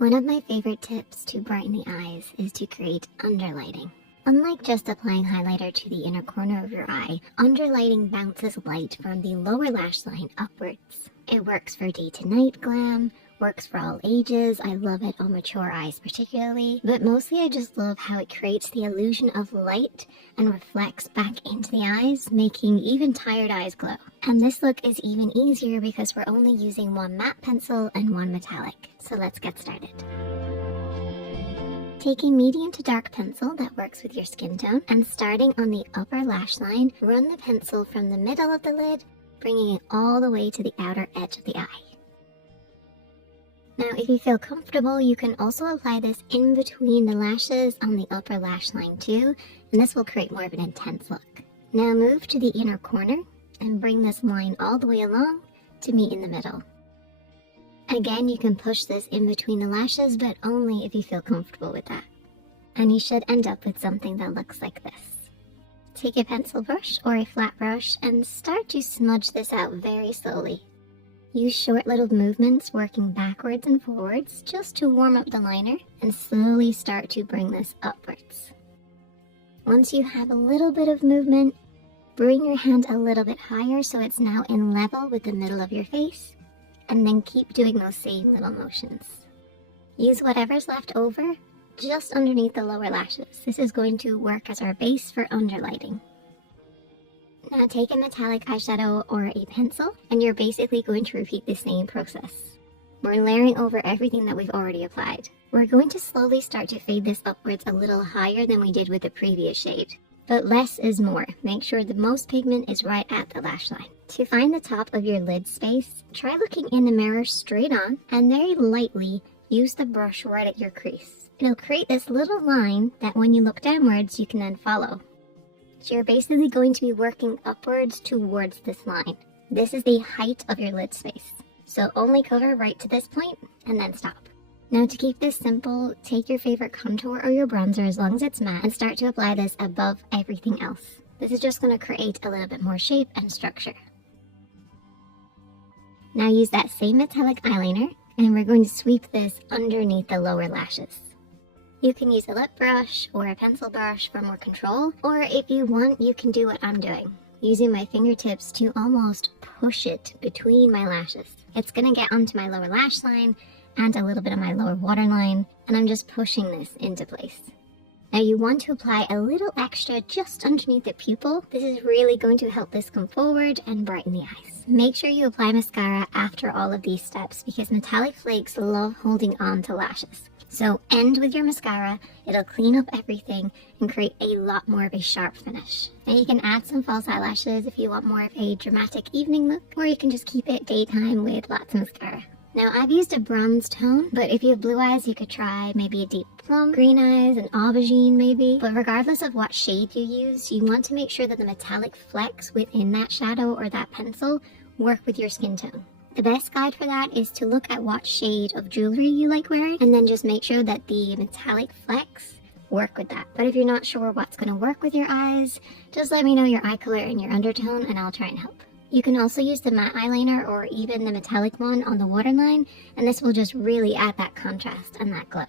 One of my favorite tips to brighten the eyes is to create underlighting. Unlike just applying highlighter to the inner corner of your eye, underlighting bounces light from the lower lash line upwards. It works for day to night glam, works for all ages. I love it on mature eyes particularly, but mostly I just love how it creates the illusion of light and reflects back into the eyes, making even tired eyes glow. And this look is even easier because we're only using one matte pencil and one metallic. So let's get started. Take a medium to dark pencil that works with your skin tone, and starting on the upper lash line, run the pencil from the middle of the lid, bringing it all the way to the outer edge of the eye. Now, if you feel comfortable, you can also apply this in between the lashes on the upper lash line too, and this will create more of an intense look. Now move to the inner corner and bring this line all the way along to meet in the middle. Again, you can push this in between the lashes, but only if you feel comfortable with that. And you should end up with something that looks like this. Take a pencil brush or a flat brush and start to smudge this out very slowly. Use short little movements working backwards and forwards just to warm up the liner and slowly start to bring this upwards. Once you have a little bit of movement, bring your hand a little bit higher so it's now in level with the middle of your face, and then keep doing those same little motions. Use whatever's left over just underneath the lower lashes. This is going to work as our base for underlighting. Now take a metallic eyeshadow or a pencil, and you're basically going to repeat the same process. We're layering over everything that we've already applied. We're going to slowly start to fade this upwards a little higher than we did with the previous shade. But less is more. Make sure the most pigment is right at the lash line. To find the top of your lid space, try looking in the mirror straight on and very lightly use the brush right at your crease. It'll create this little line that when you look downwards, you can then follow. So you're basically going to be working upwards towards this line. This is the height of your lid space. So only cover right to this point and then stop. Now to keep this simple, take your favorite contour or your bronzer as long as it's matte and start to apply this above everything else. This is just going to create a little bit more shape and structure. Now use that same metallic eyeliner and we're going to sweep this underneath the lower lashes. You can use a lip brush or a pencil brush for more control, or if you want, you can do what I'm doing, using my fingertips to almost push it between my lashes. It's going to get onto my lower lash line and a little bit of my lower waterline, and I'm just pushing this into place. Now you want to apply a little extra just underneath the pupil. This is really going to help this come forward and brighten the eyes. Make sure you apply mascara after all of these steps because metallic flakes love holding on to lashes. So end with your mascara, it'll clean up everything and create a lot more of a sharp finish. Now you can add some false eyelashes if you want more of a dramatic evening look, or you can just keep it daytime with lots of mascara. Now I've used a bronze tone, but if you have blue eyes, you could try maybe a deep plum, green eyes, an aubergine maybe. But regardless of what shade you use, you want to make sure that the metallic flecks within that shadow or that pencil work with your skin tone. The best guide for that is to look at what shade of jewelry you like wearing and then just make sure that the metallic flecks work with that. But if you're not sure what's going to work with your eyes, just let me know your eye color and your undertone and I'll try and help. You can also use the matte eyeliner or even the metallic one on the waterline, and this will just really add that contrast and that glow.